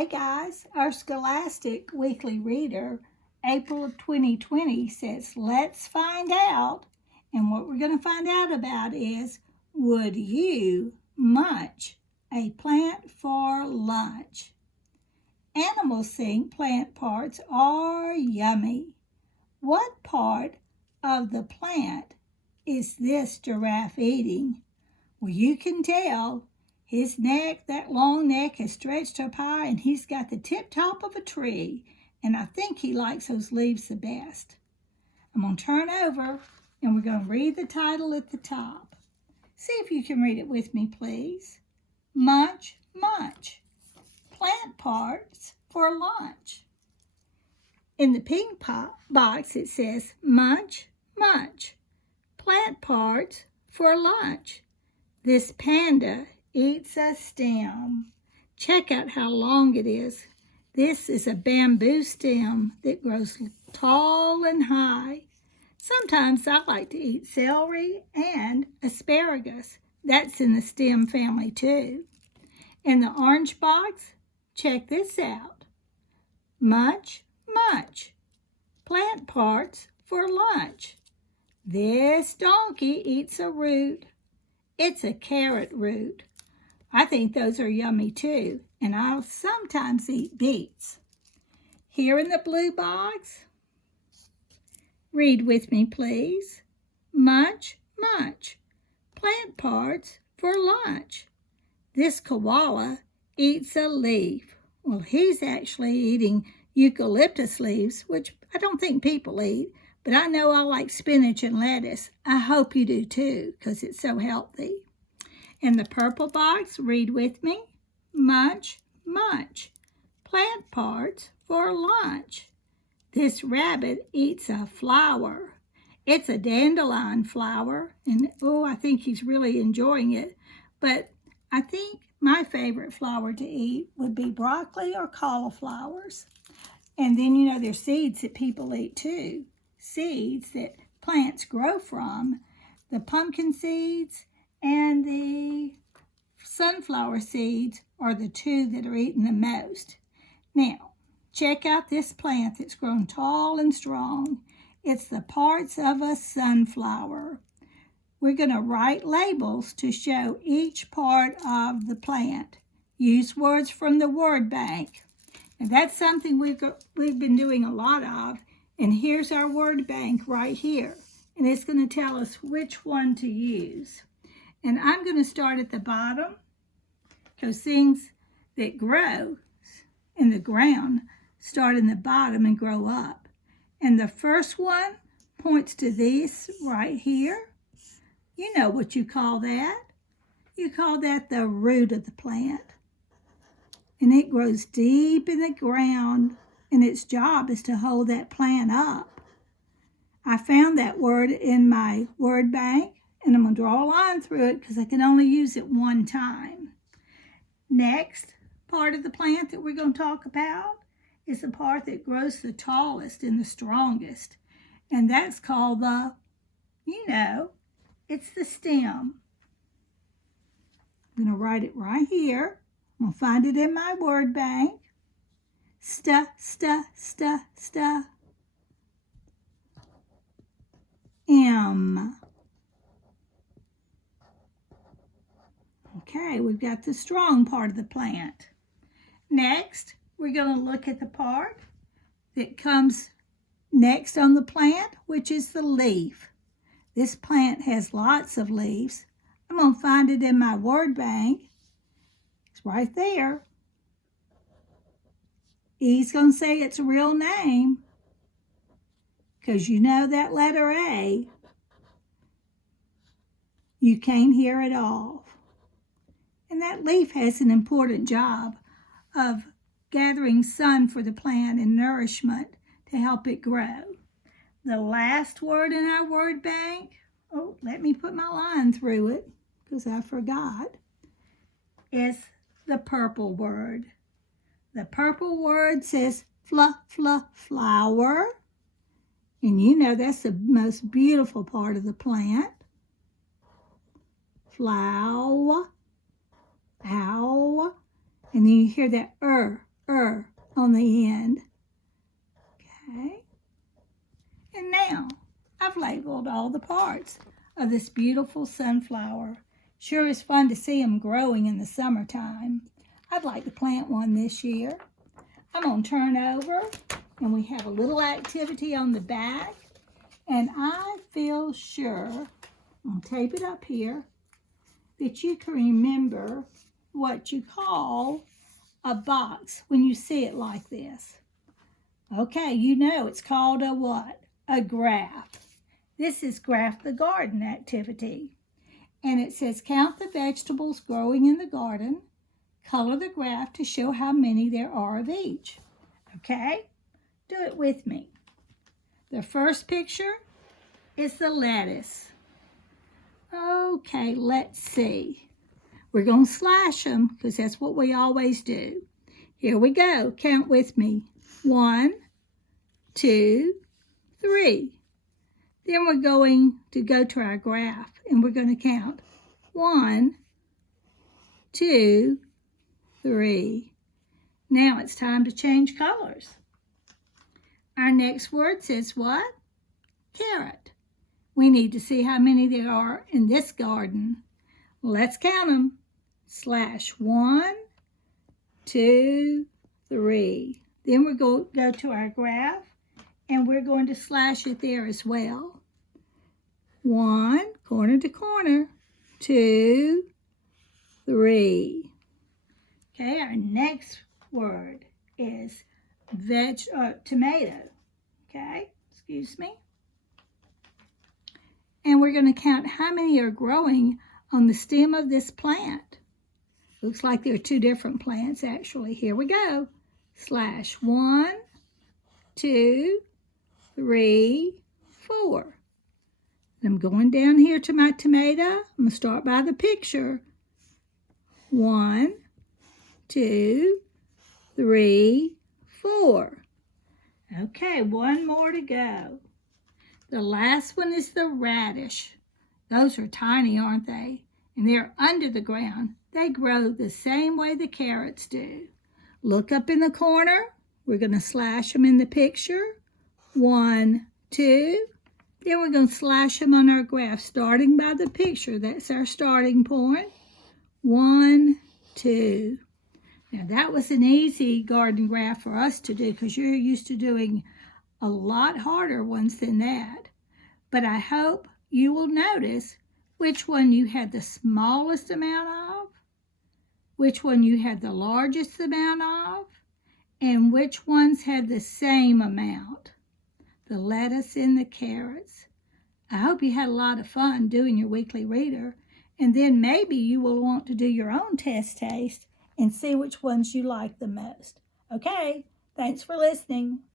Hey guys, our Scholastic Weekly Reader, April of 2020 says, let's find out. And what we're going to find out about is, would you munch a plant for lunch? Animals think plant parts are yummy. What part of the plant is this giraffe eating? Well, you can tell. His neck, that long neck, has stretched up high, and he's got the tip top of a tree. And I think he likes those leaves the best. I'm going to turn over, and we're going to read the title at the top. See if you can read it with me, please. Munch, munch. Plant parts for lunch. In the pink box, it says, munch, munch. Plant parts for lunch. This panda eats a stem. Check out how long it is. This is a bamboo stem that grows tall and high. Sometimes I like to eat celery and asparagus. That's in the stem family too. In the orange box, check this out. Munch, munch. Plant parts for lunch. This donkey eats a root. It's a carrot root. I think those are yummy too, and I'll sometimes eat beets. Here in the blue box, read with me please. Munch, munch. Plant parts for lunch. This koala eats a leaf. Well, he's actually eating eucalyptus leaves, which I don't think people eat, but I know I like spinach and lettuce. I hope you do too, because it's so healthy. In the purple box, read with me. Munch, munch. Plant parts for lunch. This rabbit eats a flower. It's a dandelion flower, and I think he's really enjoying it. But I think my favorite flower to eat would be broccoli or cauliflowers. And then, there's seeds that people eat too. Seeds that plants grow from. The pumpkin seeds and the sunflower seeds are the two that are eaten the most. Now, check out this plant that's grown tall and strong. It's the parts of a sunflower. We're going to write labels to show each part of the plant. Use words from the word bank. And that's something we've been doing a lot of. And here's our word bank right here. And it's going to tell us which one to use. And I'm going to start at the bottom, because things that grow in the ground start in the bottom and grow up. And the first one points to this right here. You know what you call that. You call that the root of the plant. And it grows deep in the ground, and its job is to hold that plant up. I found that word in my word bank, and I'm going to draw a line through it because I can only use it one time. Next part of the plant that we're going to talk about is the part that grows the tallest and the strongest. And that's called it's the stem. I'm going to write it right here. I'm going to find it in my word bank. Stem. Okay, we've got the strong part of the plant. Next, we're going to look at the part that comes next on the plant, which is the leaf. This plant has lots of leaves. I'm going to find it in my word bank. It's right there. He's going to say its real name, because you know that letter A, you can't hear it all. And that leaf has an important job of gathering sun for the plant and nourishment to help it grow. The last word in our word bank, let me put my line through it because I forgot, is the purple word. The purple word says flower. And that's the most beautiful part of the plant. Flower. Ow. And then you hear that on the end. Okay. And now I've labeled all the parts of this beautiful sunflower. Sure is fun to see them growing in the summertime. I'd like to plant one this year. I'm going to turn over, and we have a little activity on the back. And I feel sure, I'm going to tape it up here, that you can remember what you call a box when you see it like this. Okay, you know it's called a what? A graph. This is Graph the Garden activity. And it says count the vegetables growing in the garden. Color the graph to show how many there are of each. Okay? Do it with me. The first picture is the lettuce. Okay, let's see. We're going to slash them because that's what we always do. Here we go. Count with me. 1, 2, 3. Then we're going to go to our graph and we're going to count 1, 2, 3. Now it's time to change colors. Our next word says what? Carrot. We need to see how many there are in this garden. Let's count them. Slash 1, 2, 3. Then we're going to go to our graph and we're going to slash it there as well. 1, corner to corner. 2, 3. Okay, our next word is tomato. Okay, excuse me. And we're going to count how many are growing on the stem of this plant. Looks like there are 2 different plants actually. Here we go. Slash 1, 2, 3, 4. And I'm going down here to my tomato. I'm going to start by the picture. 1, 2, 3, 4. Okay, one more to go. The last one is the radish. Those are tiny, aren't they? And they're under the ground. They grow the same way the carrots do. Look up in the corner. We're going to slash them in the picture. 1, 2. Then we're going to slash them on our graph, starting by the picture. That's our starting point. 1, 2. Now that was an easy garden graph for us to do because you're used to doing a lot harder ones than that. But I hope you will notice which one you had the smallest amount of, which one you had the largest amount of, and which ones had the same amount. The lettuce and the carrots. I hope you had a lot of fun doing your weekly reader, and then maybe you will want to do your own test taste and see which ones you like the most. Okay, thanks for listening.